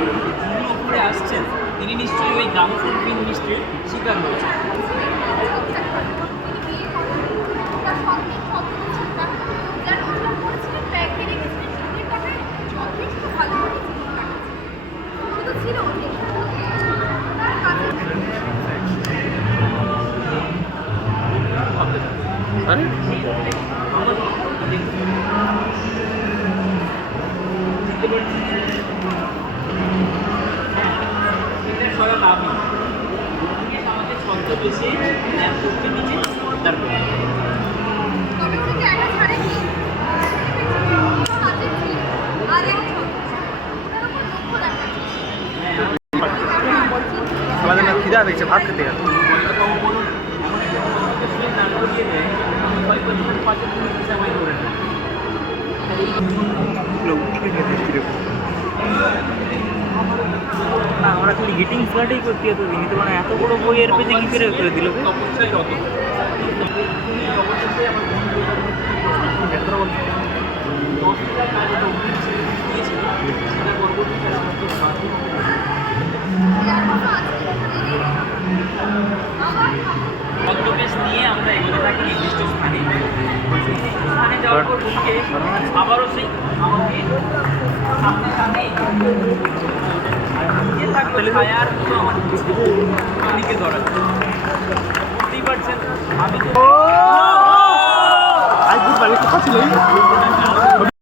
যিনি উপরে আসছেন তিনি নিশ্চয়ই ওই গ্রামোফোন মিনিস্ট্রির শিকার হয়েছেন। এটা সরল আমি আমাকে ছদ্মবেশে ল্যাপটপের নিচে উদ্ধার করি। আমাদের না খিদা পেয়েছে, ভাত খেতে গেল। না আমরা খালি গিটিং স্টার্টই করতে হতো, তিনি তো মানে এত বড় বই এর পেজে কি করে দিল। ছদ্মবেশ নিয়ে আমরা এগোতে থাকি নির্দিষ্ট স্থানে। স্থানে যাওয়ার পর বুকে আবারও সেই আমাকে সামনে সামনে ছায়ার মতো আমার দিকে ধরা বুঝতেই পারছেন। আমি তো